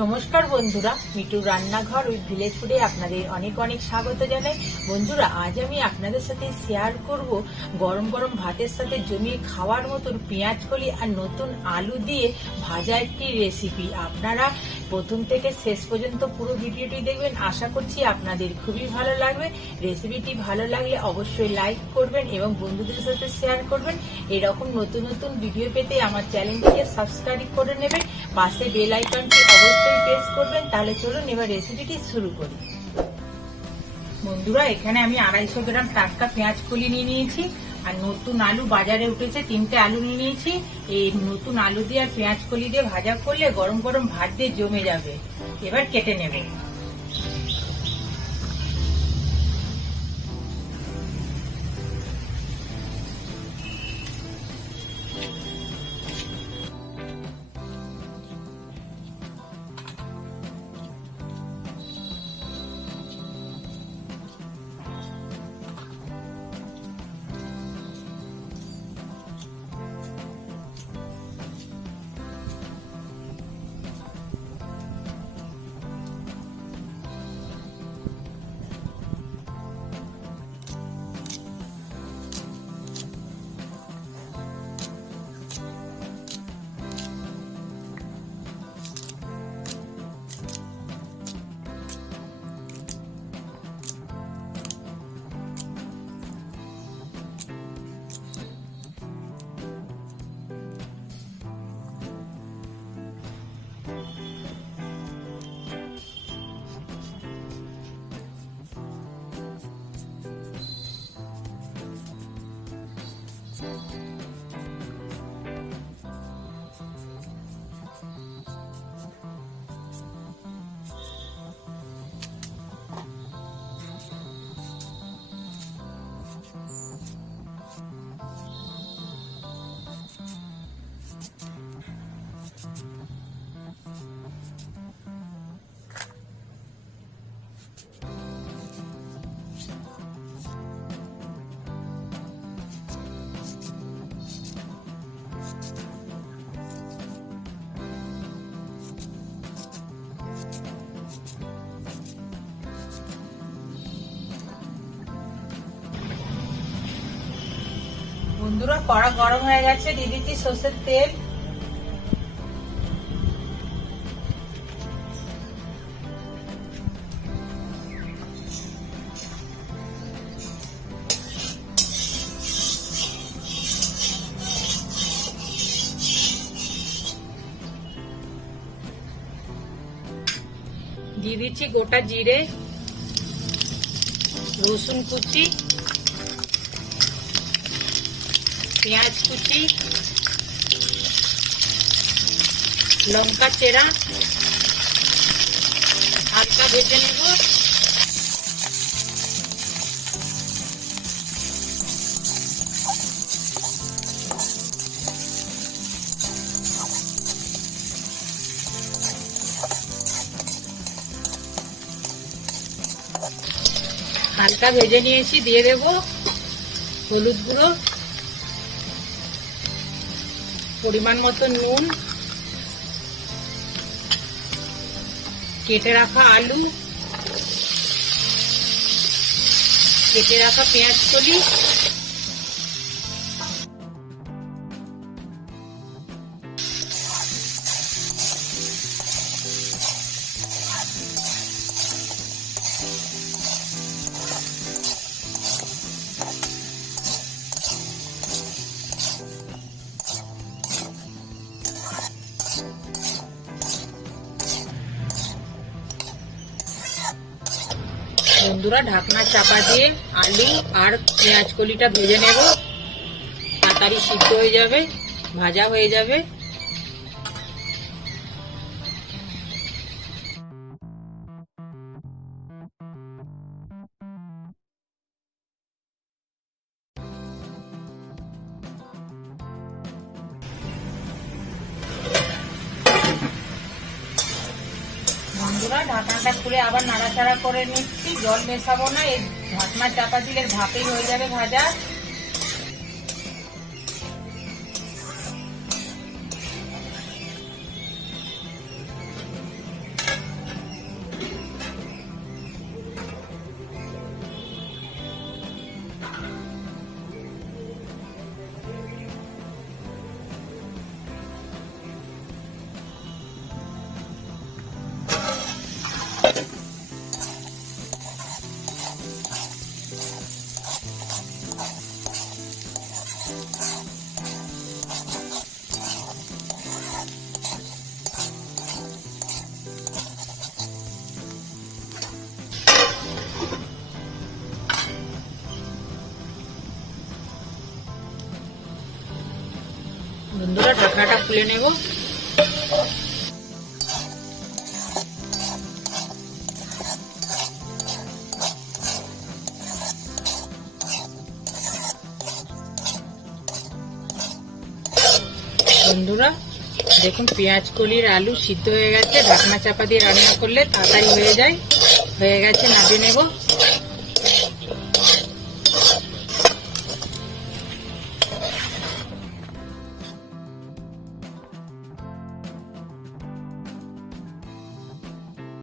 নমস্কার বন্ধুরা মিটুর রান্নাঘর ওই ভিলেজ ফুডে আপনাদের অনেক অনেক স্বাগত জানাই। বন্ধুরা, আজ আমি আপনাদের সাথে শেয়ার করব গরম গরম ভাতের সাথে জমিয়ে খাওয়ার মতন পেঁয়াজ কলি আর নতুন আলু দিয়ে ভাজা একটি রেসিপি আপনারা প্রথম থেকে শেষ পর্যন্ত পুরো ভিডিওটি দেখবেন। আশা করছি আপনাদের খুবই ভালো লাগবে। রেসিপিটি ভালো লাগলে অবশ্যই লাইক করবেন এবং বন্ধুদের সাথে শেয়ার করবেন। এরকম নতুন নতুন ভিডিও পেতে আমার চ্যানেলটিকে সাবস্ক্রাইব করে নেবেন। পাশে বেল আইকনটি অবশ্যই প্রেস করবেন, তাহলে চলুন এবার রেসিপিটি শুরু করি। বন্ধুরা, এখানে আমি আড়াইশো গ্রাম টাটকা পেঁয়াজ কলি নিয়ে নিয়েছি, আর নতুন আলু বাজারে উঠেছে, তিনটে আলু নিয়ে নিয়েছি। এই নতুন আলু দিয়ে আর পেঁয়াজ কলি দিয়ে ভাজা করলে গরম গরম ভাত দিয়ে জমে যাবে। এবার কেটে নেব। বন্ধুরা, কড়া গরম হয়ে গেছে। দিয়ে দিচ্ছি সর্ষের তেল। দিয়ে দিচ্ছি গোটা জিরে, রসুন কুচি। পেঁয়াজ কুচি লঙ্কা চেরা হালকা ভেজে নেব। হালকা ভেজে নিয়েছি দিয়ে দেব হলুদ গুঁড়ো। পরিমাণ মতো নুন কেটে রাখা আলু কেটে রাখা পেঁয়াজ কলি বন্ধুরা, ঢাকনা চাপা দিয়ে আলু আর পেঁয়াজ কলিটা ভেজে নেব। তাড়াতাড়ি সিদ্ধ হয়ে যাবে, ভাজা হয়ে যাবে। বন্ধুরা ঢাকনাটা খুলে আবার নাড়াচাড়া করে নিচ্ছি। জল মেশাবো না, এই ঢাকনা চাপা দিলে ভাপেই হয়ে যাবে ভাজা। তুলে নেব। বন্ধুরা, দেখুন, পেঁয়াজ কলির আলু সিদ্ধ হয়ে গেছে। ঢাকনা চাপা দিয়ে রান্না করলে তাড়াতাড়ি হয়ে যায়। হয়ে গেছে, নামিয়ে নেব।